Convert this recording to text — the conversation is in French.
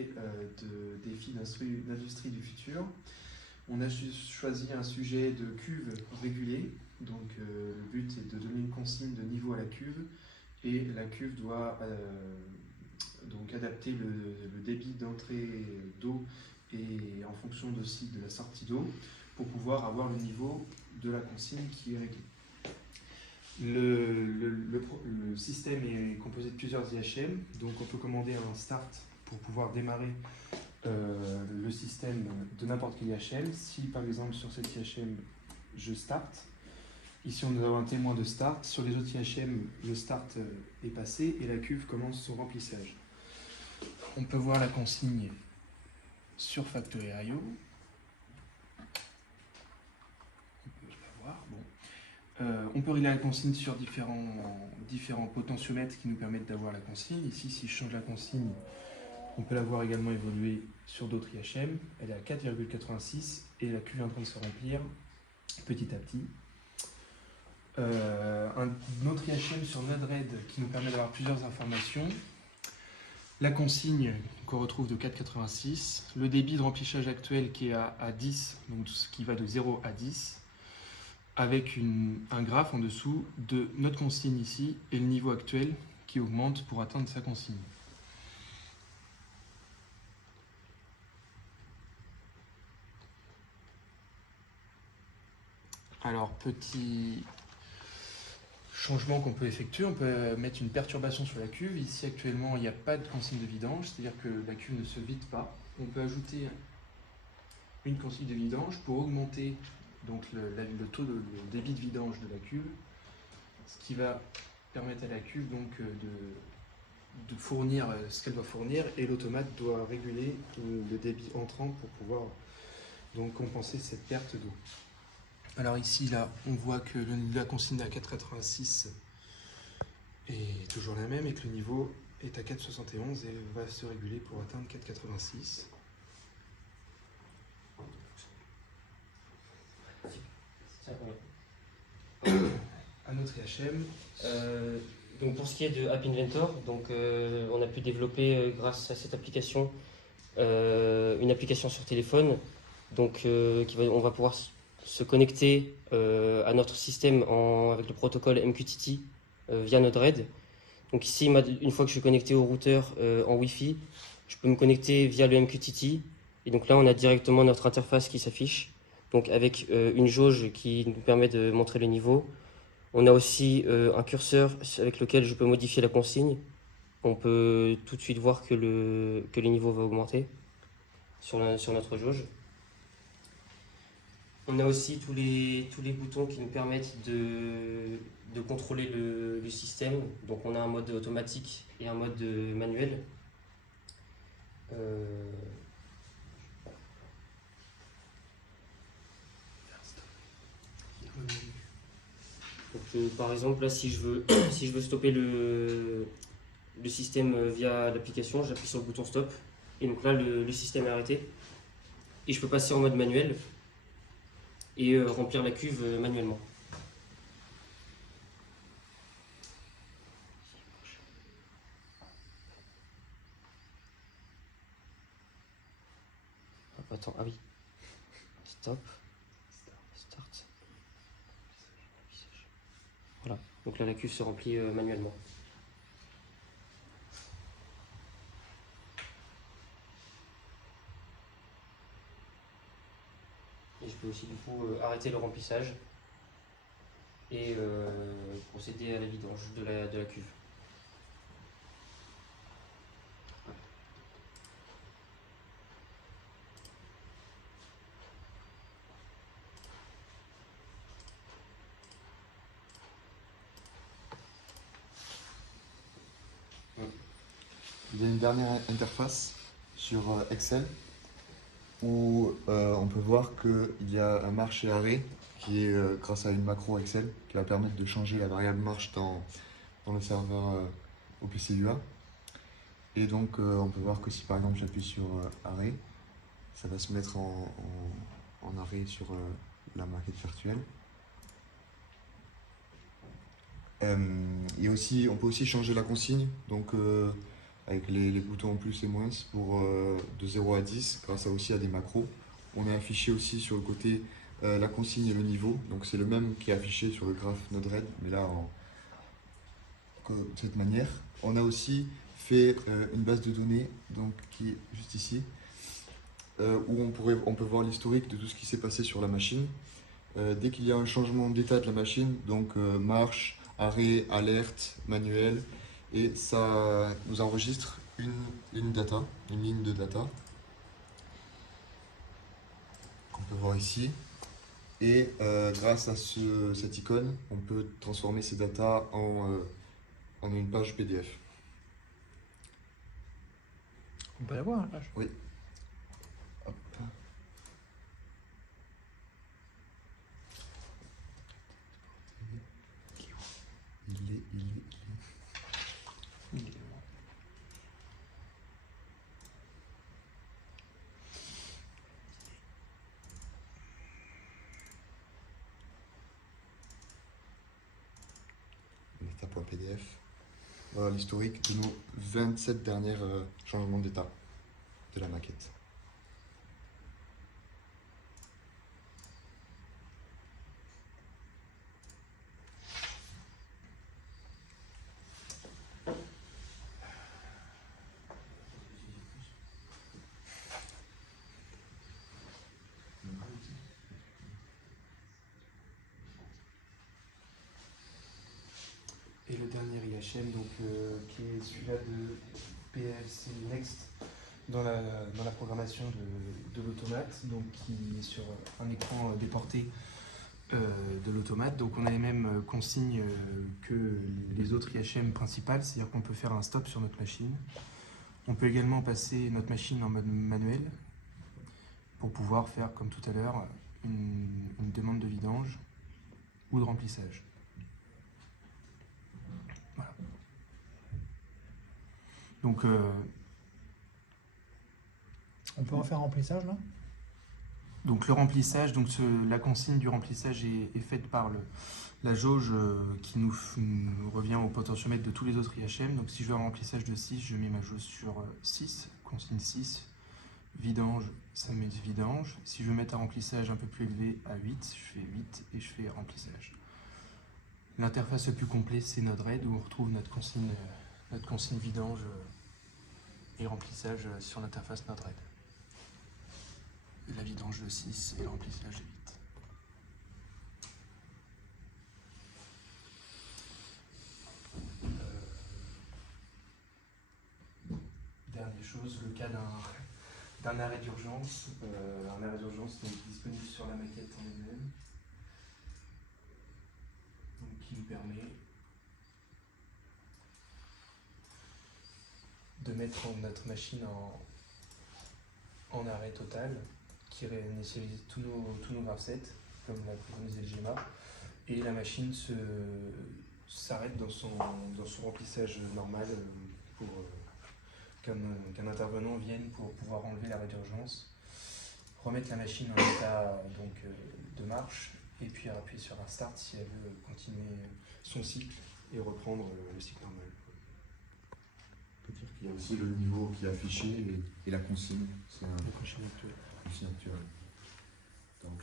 sujet de défi d'industrie du futur. On a choisi un sujet de cuve régulée, donc le but est de donner une consigne de niveau à la cuve, et la cuve doit donc adapter le débit d'entrée d'eau et en fonction aussi de la sortie d'eau pour pouvoir avoir le niveau de la consigne qui est réglé. Le système est composé de plusieurs IHM, donc on peut commander un start pour pouvoir démarrer le système de n'importe quel IHM. Si par exemple sur cet IHM je start, ici on a un témoin de start, sur les autres IHM le start est passé et la cuve commence son remplissage. On peut voir la consigne sur Factory.io. On peut régler la consigne sur différents potentiomètres qui nous permettent d'avoir la consigne. Ici, si je change la consigne, on peut la voir également évoluer sur d'autres IHM. Elle est à 4,86 et la cuve est en train de se remplir petit à petit. Un autre IHM sur Node-RED qui nous permet d'avoir plusieurs informations. La consigne qu'on retrouve de 4,86, le débit de remplissage actuel qui est à 10, donc ce qui va de 0 à 10, avec un graphe en dessous de notre consigne ici et le niveau actuel qui augmente pour atteindre sa consigne. Alors, petit changement qu'on peut effectuer, on peut mettre une perturbation sur la cuve. Ici actuellement il n'y a pas de consigne de vidange, c'est-à-dire que la cuve ne se vide pas. On peut ajouter une consigne de vidange pour augmenter donc le taux de débit de vidange de la cuve, ce qui va permettre à la cuve donc de fournir ce qu'elle doit fournir, et l'automate doit réguler le débit entrant pour pouvoir donc compenser cette perte d'eau. Alors ici là on voit que la consigne à 4,86 est toujours la même et que le niveau est à 4,71 et va se réguler pour atteindre 4,86. Un autre IHM. Donc pour ce qui est de App Inventor, donc, on a pu développer grâce à cette application une application sur téléphone, donc, on va pouvoir se connecter à notre système avec le protocole MQTT via Node-RED. Donc ici, une fois que je suis connecté au routeur en Wi-Fi, je peux me connecter via le MQTT, et donc là on a directement notre interface qui s'affiche, donc avec une jauge qui nous permet de montrer le niveau. On a aussi un curseur avec lequel je peux modifier la consigne. On peut tout de suite voir que le niveau va augmenter sur notre jauge. On a aussi tous les boutons qui nous permettent de contrôler le système. Donc on a un mode automatique et un mode manuel. Donc, par exemple, là, si je veux stopper le système via l'application, j'appuie sur le bouton stop. Et donc là, le système est arrêté. Et je peux passer en mode manuel et remplir la cuve manuellement. Hop, attends, ah oui. Stop. Start. Voilà, donc là la cuve se remplit manuellement. Et je peux aussi du coup arrêter le remplissage et procéder à la vidange de la cuve. Il y a une dernière interface sur Excel où on peut voir qu'il y a un marche et arrêt qui est grâce à une macro Excel qui va permettre de changer la variable marche dans le serveur OPC UA. Et donc on peut voir que si par exemple j'appuie sur arrêt, ça va se mettre en arrêt sur la maquette virtuelle. Et aussi, on peut aussi changer la consigne. Donc avec les boutons plus et moins pour de 0 à 10 grâce aussi à des macros. On a affiché aussi sur le côté la consigne et le niveau, donc c'est le même qui est affiché sur le graphe Node-RED, mais là de cette manière. On a aussi fait une base de données donc, qui est juste ici, où on peut voir l'historique de tout ce qui s'est passé sur la machine. Dès qu'il y a un changement d'état de la machine, donc marche, arrêt, alerte, manuel, et ça nous enregistre une ligne de data qu'on peut voir ici. Et grâce à cette icône, on peut transformer ces datas en une page PDF. On peut la voir, la page. Oui. Hop. Il est- Data.pdf. Voilà l'historique de nos 27 derniers changements d'état de la maquette. Et le dernier IHM, donc, qui est celui-là de PLC Next dans la programmation de l'automate, donc qui est sur un écran déporté de l'automate. Donc on a les mêmes consignes que les autres IHM principales, c'est-à-dire qu'on peut faire un stop sur notre machine. On peut également passer notre machine en mode manuel pour pouvoir faire, comme tout à l'heure, une demande de vidange ou de remplissage. Voilà. Donc, On peut refaire un remplissage là? donc le remplissage, donc la consigne du remplissage est faite par la jauge qui nous revient au potentiomètre de tous les autres IHM. Donc si je veux un remplissage de 6, je mets ma jauge sur 6, consigne 6. Vidange, ça met vidange. Si je veux mettre un remplissage un peu plus élevé à 8, je fais 8 et je fais remplissage. L'interface le plus complet, c'est Node-RED où on retrouve notre consigne vidange et remplissage sur l'interface Node-RED. La vidange de 6 et le remplissage de 8. Dernière chose, le cas d'un arrêt d'urgence. Un arrêt d'urgence donc disponible sur la maquette en elle-même. Donc, qui nous permet de mettre notre machine en arrêt total, qui réinitialise tous nos gravesets, comme l'a préconisé le GEMA, et la machine s'arrête dans son remplissage normal pour qu'un intervenant vienne pour pouvoir enlever l'arrêt d'urgence, remettre la machine en état donc, de marche, et puis appuyer sur un start si elle veut continuer son cycle et reprendre le cycle normal. On peut dire qu'il y a aussi le niveau qui est affiché et la consigne. C'est Le consigne actuel. consigne actuelle. Donc,